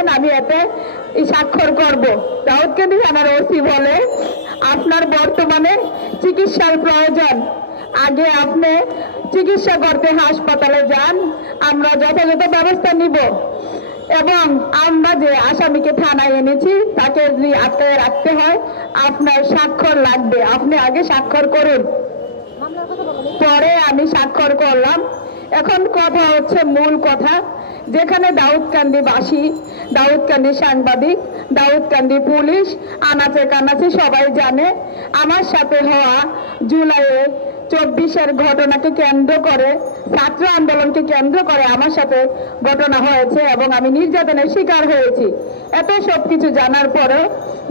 দেন, আমি এতে স্বাক্ষর করব। দাউদকান্দি থানার ওসি বলে, আপনার বর্তমানে চিকিৎসার প্রয়োজন, আগে আপনি চিকিৎসা করতে হাসপাতালে যান, আমরা যথাযথ ব্যবস্থা নিব এবং আমরা যে আসামিকে থানায় এনেছি তাকে যদি আটকায় রাখতে হয় আপনার স্বাক্ষর লাগবে, আপনি আগে স্বাক্ষর করুন। পরে আমি স্বাক্ষর করলাম। এখন কথা হচ্ছে মূল কথা, যেখানে দাউদকান্দিবাসী, দাউদকান্দি সাংবাদিক, দাউদকান্দি পুলিশ, আনাচে কানাচে সবাই জানে আমার সাথে হওয়া জুলাইয়ে 24-এর ঘটনাকে কেন্দ্র করে, ছাত্র আন্দোলনকে কেন্দ্র করে আমার সাথে ঘটনা হয়েছে এবং আমি নির্যাতনের শিকার হয়েছি। এত সবকিছু জানার পরেও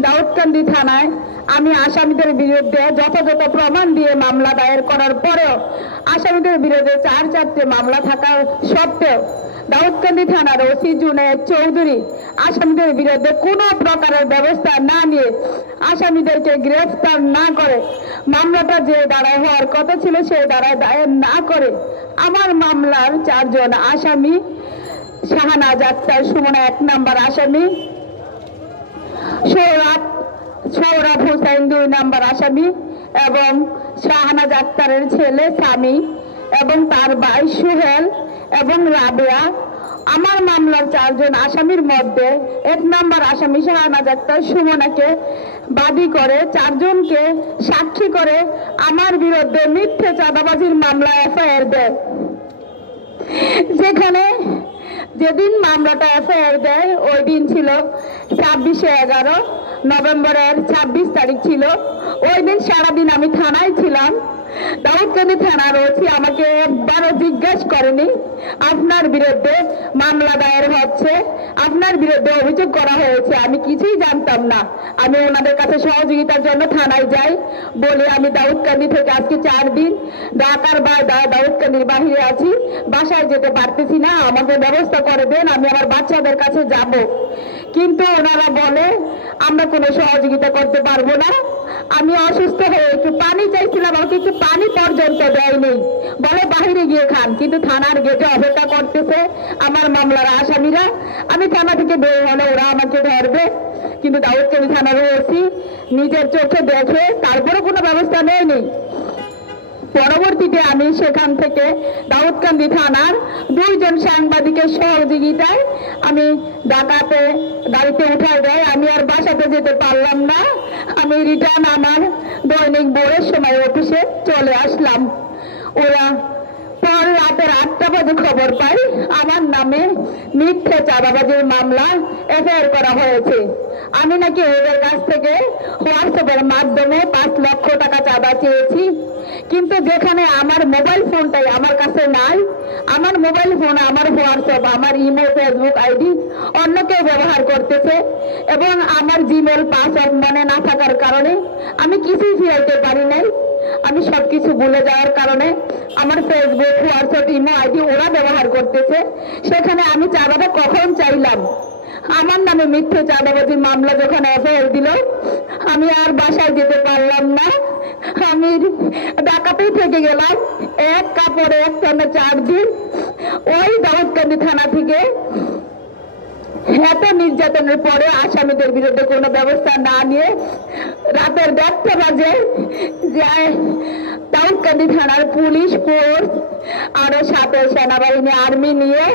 দাউদকান্দি থানায় আমি আসামিদের বিরুদ্ধে যথাযথ প্রমাণ দিয়ে মামলা দায়ের করার পরেও আসামিদের বিরুদ্ধে 4-4টে মামলা থাকা সত্ত্বেও দাউদকান্দি থানার ওসি জুনায়েদ চৌধুরী আসামিদের বিরুদ্ধে কোনো প্রকারের ব্যবস্থা না নিয়ে, আসামিদেরকে গ্রেফতার না করে, মামলাটা যে দাঁড়ায় হওয়ার কথা ছিল সেই দাঁড়ায় দায়ের না করে আমার মামলার 4 জন আসামি, শাহানাজ আক্তার সুমনা 1 নম্বর আসামি, সৌরভ হোসেন 2 নম্বর আসামি এবং শাহানাজ আক্তারের ছেলে স্বামী এবং তার ভাই সুহেল এবং রাবেয়া, আমার মামলার 4 জন আসামির মধ্যে 1 নম্বর আসামি শাহানাজ আক্তার সুমনাকে বাদী করে 4 জনকে সাক্ষী করে আমার বিরুদ্ধে মিথ্যে চাঁদাবাজির মামলা এফআইআর দেয়। যেখানে যেদিন মামলাটা এফআইআর দেয় ওই দিন ছিল 26/11 নভেম্বরের 26 তারিখ ছিল। ওই দিন সারাদিন আমি থানায় ছিলাম। দাউদকান্দি থানার ওসি আমাকে একবারও জিজ্ঞেস করেনি আপনার বিরুদ্ধে মামলা দায়ের হচ্ছে, আপনার বিরুদ্ধে অভিযোগ করা হয়েছে, আমি কিছুই জানতাম না। আমি ওনাদের কাছে সহযোগিতার জন্য থানায় যাই, বলে আমি দাউদকান্দি থেকে আজকে 4 দিন ঢাকার দাউদকান্দির বাহিরে আছি, বাসায় যেতে পারতেছি না, আমাকে ব্যবস্থা করে দেন, আমি আমার বাচ্চাদের কাছে যাব। কিন্তু ওনারা বলে আমরা কোনো সহযোগিতা করতে পারবো না, আমি অসুস্থ হয়ে একটু পানি চাইছিলাম, আমাকে একটু পানি পর্যন্ত দেয়নি, বলে বাহিরে গিয়ে খান। কিন্তু থানার গেটে অপেক্ষা করতেছে আমার মামলার আসামিরা, আমি থানা থেকে বের হলে ওরা আমাকে ধরবে। কিন্তু দাউদকান্দি থানার ওসি নিজের চোখে দেখে তারপরে কোনো ব্যবস্থা নেয়নি। পরবর্তীতে আমি সেখান থেকে দাউদকান্দি থানার 2 জন সাংবাদিকের সহযোগিতায় আমি ঢাকাতে গাড়িতে উঠায় দেয়, আমি আর বাসাতে যেতে পারলাম না, আমি রিটার্ন আমার দৈনিক ভোরের সময় অফিসে চলে আসলাম। ওরা পর রাতের 8টা বাজে খবর পাই আমার নামে মিথ্যে চাঁদাবাজির মামলা এফআইআর করা হয়েছে। আমি নাকি ওদের কাছ থেকে হোয়াটসঅ্যাপের মাধ্যমে 5 লক্ষ টাকা চাঁদা চেয়েছি, কিন্তু যেখানে আমার মোবাইল ফোনটাই আমার কাছে নাই, আমার মোবাইল ফোন, আমার হোয়াটসঅ্যাপ, আমার ইমো, ফেসবুক আইডি অন্য কেউ ব্যবহার করতেছে এবং আমার জিমেল পাসওয়ার্ড মনে না থাকার কারণে আমি কিছুই ফিরাইতে পারি নাই। আমি সবকিছু ভুলে যাওয়ার কারণে আমার ফেসবুক, হোয়াটসঅ্যাপ, ইমো আইডি ওরা ব্যবহার করতেছে। সেখানে আমি চাঁদাটা কখন চাইলাম, আমার নামে মিথ্যে চাঁদাবাজির মামলা যখন এফআইআর দিল, আমি আর বাসায় যেতে পারলাম না, আমি ঢাকাতেই থেকে গেলাম। এক কাপড়ে এক টানা 4 দিন ওই দাউদকান্দি থানা থেকে এত নির্যাতনের পরে আসামিদের বিরুদ্ধে কোনো ব্যবস্থা না নিয়ে রাতের 1টা বাজে দাউদকান্দি থানার পুলিশ ফোর্স আরো সাথে সেনাবাহিনী, আর্মি নিয়ে